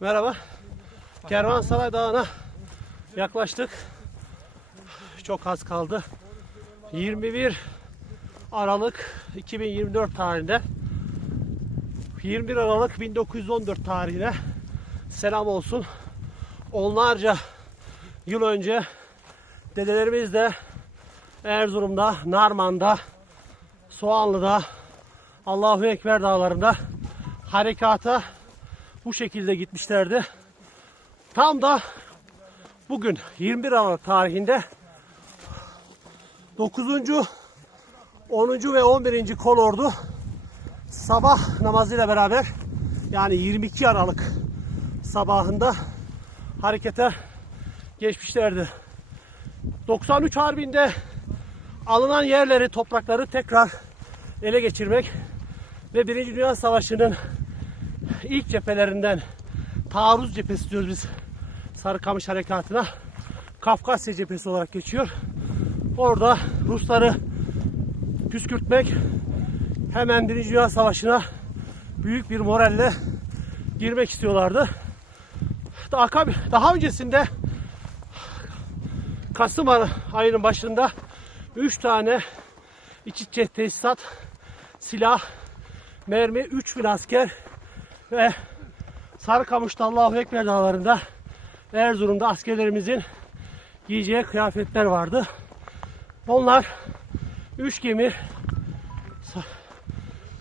Merhaba. Kervansaray Dağı'na yaklaştık. Çok az kaldı. 21 Aralık 2024 tarihinde 21 Aralık 1914 tarihine selam olsun. Onlarca yıl önce dedelerimiz de Erzurum'da, Narman'da, Soğanlı'da, Allahu Ekber dağlarında harekata bu şekilde gitmişlerdi. Tam da bugün 21 Aralık tarihinde 9. 10. ve 11. kolordu sabah namazıyla beraber yani 22 Aralık sabahında harekete geçmişlerdi. 93 Harbi'nde alınan yerleri, toprakları tekrar ele geçirmek ve Birinci Dünya Savaşı'nın ilk cephelerinden taarruz cephesi diyoruz biz Sarıkamış Harekatı'na Kafkasya cephesi olarak geçiyor. Orada Rusları püskürtmek hemen Birinci Dünya Savaşı'na büyük bir moralle girmek istiyorlardı. Daha, daha öncesinde Kasım ayının başında 3 tane iç içe tesisat, silah, mermi, 3000 asker ve Sarıkamış'ta Allahu Ekber dağlarında Erzurum'da askerlerimizin giyeceği kıyafetler vardı. Onlar 3 gemi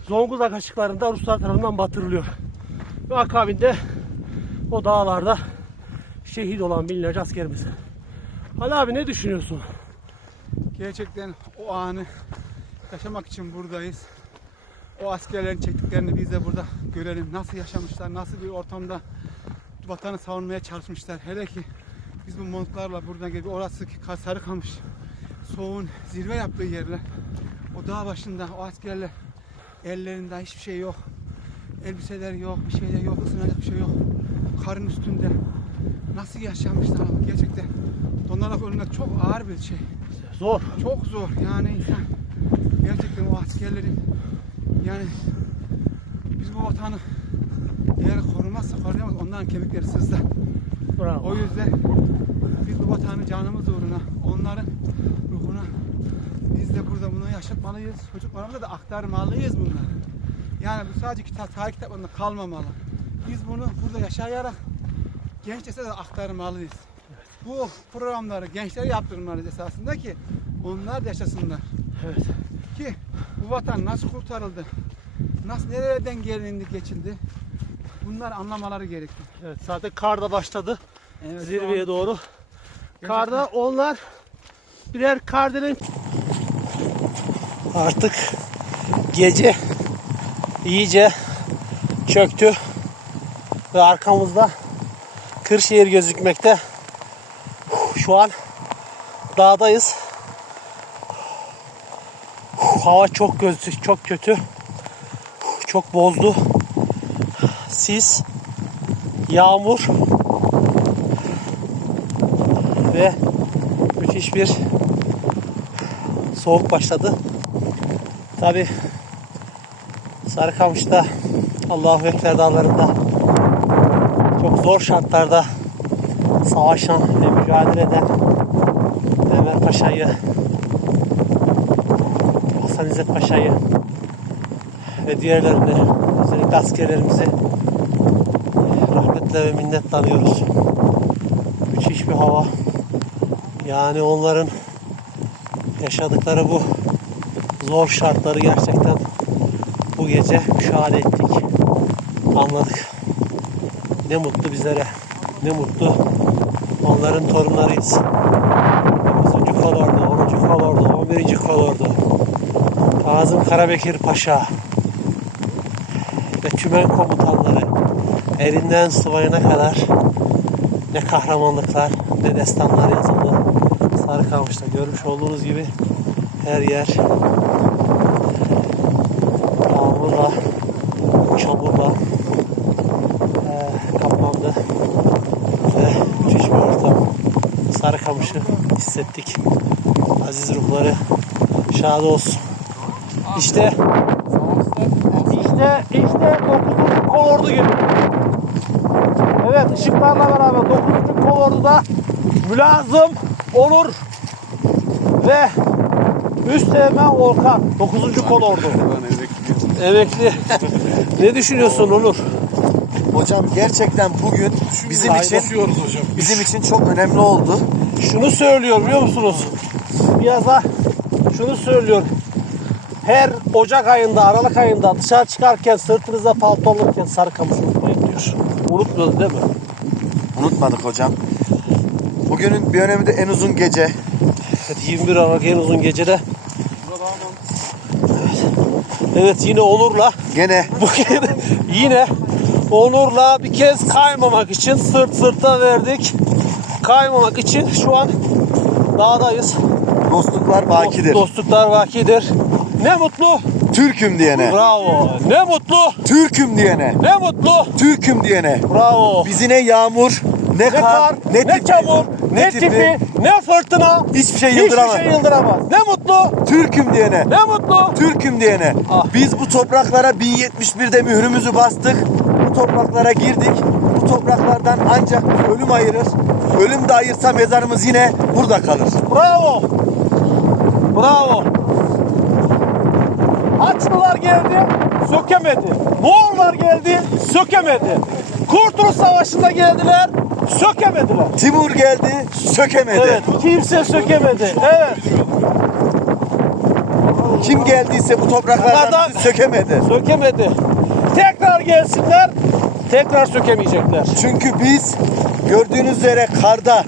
Zonguldak açıklarında Ruslar tarafından batırılıyor. Ve akabinde o dağlarda şehit olan binlerce askerimiz. Ali abi ne düşünüyorsun? Gerçekten o anı yaşamak için buradayız. O askerlerin çektiklerini biz de burada görelim. Nasıl yaşamışlar, nasıl bir ortamda vatanı savunmaya çalışmışlar. Hele ki biz bu montlarla buradan gelip orası ki Sarıkamış soğuğun zirve yaptığı yerler. O dağ başında o askerler ellerinde hiçbir şey yok. Elbiseler yok, bir şeyler yok, ısınacak bir şey yok. Karın üstünde. Nasıl yaşamışlar ama gerçekten donarak ölmek çok ağır bir şey. Zor. Çok zor yani insan gerçekten o askerlerin yani biz bu vatanı eğer korumazsa koruyamaz onların kemikleri sızlar. Bravo. O yüzden biz bu vatanı canımız uğruna onların ruhuna biz de burada bunu yaşatmalıyız. Çocuklarımıza da aktarmalıyız bunları. Yani bu sadece kitap, tarih kitaplarında kalmamalı. Biz bunu burada yaşayarak genç nesile de aktarmalıyız. Bu programları gençlere yaptırmalıyız esasında ki onlar da yaşasınlar. Evet. Ki bu vatan nasıl kurtarıldı? Nasıl nerelerden gelindi geçildi? Bunlar anlamaları gerekli. Evet zaten kar da başladı Evet, zirveye doğru. gerçekten- Karda onlar birer kardelen artık gece iyice çöktü ve arkamızda Kırşehir gözükmekte. Şu an dağdayız. Hava çok kötü, çok kötü. Çok bozdu. Sis, yağmur ve müthiş bir soğuk başladı. Tabi Sarıkamış'ta Allahu Ekber dağlarında çok zor şartlarda savaşan ve mücadele eden Enver Paşa'yı Hasan İzzet Paşa'yı ve diğerlerini özellikle askerlerimizi rahmetle ve minnetle anıyoruz. Müthiş bir hava. Yani onların yaşadıkları bu zor şartları gerçekten bu gece müşahede ettik. Anladık. Ne mutlu bizlere. Ne mutlu onların torunlarıyız. 9. kolordu, 10. kolordu, 11. kolordu. Kazım Karabekir Paşa ve tümen komutanları elinden subayına kadar ne kahramanlıklar ne destanlar yazıldı. Sarıkamış'ta görmüş olduğunuz gibi her yer yağmurla, çamurla eee, kaplandı ve müthiş bir ortam. Sarıkamış'ı hissettik. Aziz ruhları şad olsun. İşte işte işte 9. kolordu gibi. ışıklarla beraber 9. kolorduda Mülazım Onur ve Üsteğmen Volkan 9. kolordu. Emekli. ne düşünüyorsun Onur? Hocam gerçekten bugün bizim için bizim için çok önemli oldu. Şunu söylüyor biliyor musunuz? Piyaza şunu söylüyor. Her Ocak ayında, Aralık ayında dışarı çıkarken sırtınıza palto alırken sarı kamış unutmayın diyor. Unutmuyoruz değil mi? Unutmadık hocam. Bugünün bir önemi de en uzun gece. Evet 21 Aralık en uzun gecede. Evet. Evet yine Onur'la Gene bugün yine Onur'la bir kez kaymamak için sırt sırta verdik. Kaymamak için şu an dağdayız. dostluklar bakidir. Dostluklar vakidir. Ne mutlu. Türk'üm diyene. Bravo. Ne mutlu. Türk'üm diyene. Ne mutlu. Türk'üm diyene. Bravo. Bizi ne yağmur, ne, Ne kar, ne, tipi, çamur, ne, tipi, ne fırtına. Hiçbir şey yıldıramaz. Hiçbir şey yıldıramaz. Ne mutlu. Türk'üm diyene. Ne mutlu. Türk'üm diyene. Ah. Biz bu topraklara 1071'de mührümüzü bastık. Bu topraklara girdik. Bu topraklardan ancak ölüm ayırır. Ölüm de ayırsa mezarımız yine burada kalır. Bravo. Bravo. Haçlılar geldi, sökemedi. Moğollar geldi, sökemedi. Kurtuluş Savaşı'nda geldiler, sökemediler. Timur geldi, sökemedi. Evet, kimse sökemedi. Evet, Kim geldiyse bu topraklardan bizi sökemedi. sökemedi. Tekrar gelsinler, tekrar sökemeyecekler. Çünkü biz gördüğünüz üzere karda,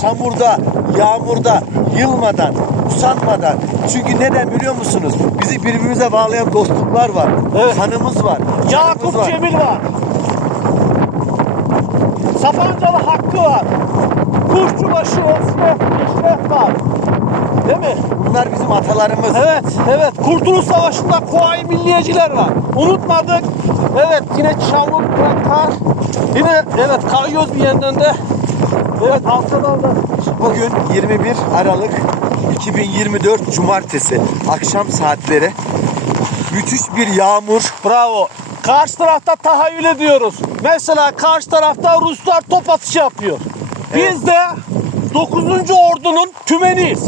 çamurda, yağmurda, yılmadan, usanmadan. Çünkü neden biliyor musunuz? Bizi birbirimize bağlayan dostluklar var. Evet. Kanımız var. Yakup var. Cemil var. Sapancalı Hakkı var. Kuşçubaşı Osman İşref var. Değil mi? Bunlar bizim atalarımız. Evet, evet. Kurtuluş Savaşı'nda Kuvayi Milliyeciler var. Unutmadık. Evet, yine ve kar. Yine evet kayıyoruz bir yandan da. Evet, arkadan da. Bugün 21 Aralık 2024 Cumartesi akşam saatleri. Müthiş bir yağmur. Bravo. Karşı tarafta tahayyül ediyoruz. Mesela karşı tarafta Ruslar top atışı yapıyor. Biz de 9. ordunun tümeniyiz.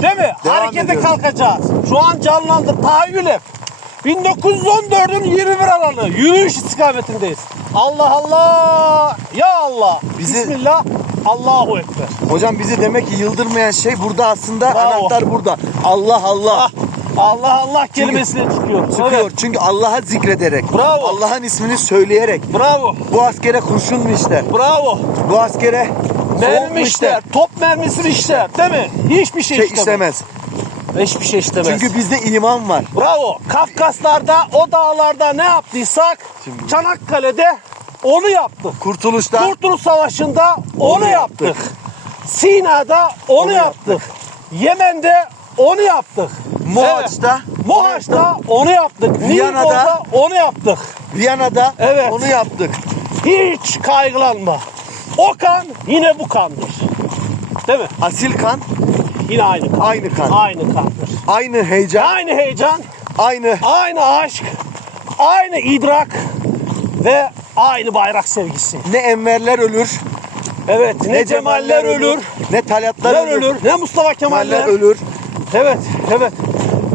Değil mi? Devam Harekete ediyoruz. kalkacağız. Şu an canlandı. Tahayyül et. 1914'ün 21 Aralığı yürüyüş istikametindeyiz. Allah Allah. Ya Allah. Bizi- Bismillah. Allahu Ekber. Hocam bizi demek ki yıldırmayan şey burada aslında Bravo. anahtar burada. Allah Allah. Ah, Allah Allah kelimesiyle çıkıyor. Çıkıyor. Evet. Çünkü Allah'a zikrederek. Bravo. Allah'ın ismini söyleyerek. Bravo. Bu askere kurşun mu işler? Bravo. Bu askere Mermi işler, top mermisi işler, değil mi? Hiçbir şey, Şey işlemez. işlemez. Hiçbir şey işlemez. Çünkü bizde iman var. Bravo. Kafkaslarda, o dağlarda ne yaptıysak Çanakkale'de onu yaptık. Kurtuluşta Kurtuluş Savaşı'nda onu, Onu yaptık. yaptık. Sina'da onu, Onu yaptık. Yemen'de onu yaptık. Mohaç'ta, Evet. Mohaç'ta onu yaptık. Viyana'da- onu yaptık. Viyana'da Evet. onu yaptık. Hiç kaygılanma. O kan yine bu kandır. Değil mi? Asil kan, Yine aynı kan. aynı kan. Aynı kandır. Aynı heyecan, Aynı heyecan, aynı aynı aşk, aynı idrak ve aynı bayrak sevgisi. ne enverler ölür, Evet, ne, Cemaller ölür, ne talatlar ne ölür, ölür, ne Mustafa Kemaller ölür, Evet, evet.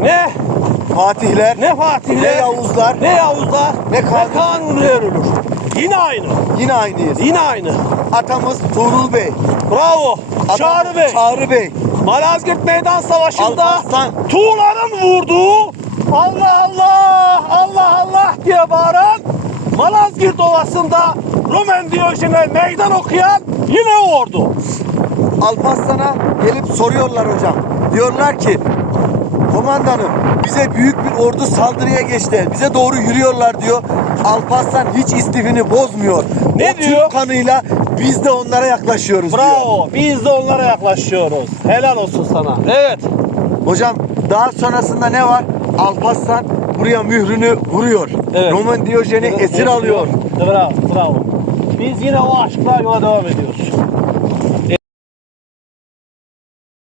Ne Fatihler, ne Fatihler, ne Yavuzlar, ne Yavuzlar, ne Kanuniler ölür. Yine aynı, yine aynıyız. yine aynı. Atamız Tuğrul Bey, Bravo. atamız Çağrı Bey. Çağrı Bey, Malazgirt Meydan Savaşı'nda Alparslan. Tuğla'nın vurduğu Allah Allah Allah Allah diye bağıran Malazgirt Ovası'nda Roman Diyojen'e meydan okuyan yine o ordu. Alparslan'a gelip soruyorlar hocam. Diyorlar ki komandanım bize büyük bir ordu saldırıya geçti. Bize doğru yürüyorlar diyor. Alparslan hiç istifini bozmuyor. Ne o diyor? Türk kanıyla biz de onlara yaklaşıyoruz diyor. Bravo. Biz de onlara yaklaşıyoruz. Helal olsun sana. Evet. Hocam daha sonrasında ne var? Alparslan buraya mührünü vuruyor. Evet. Roman Diyojen'i esir alıyor. Bravo. Bravo. Biz yine o aşkla yola devam ediyoruz.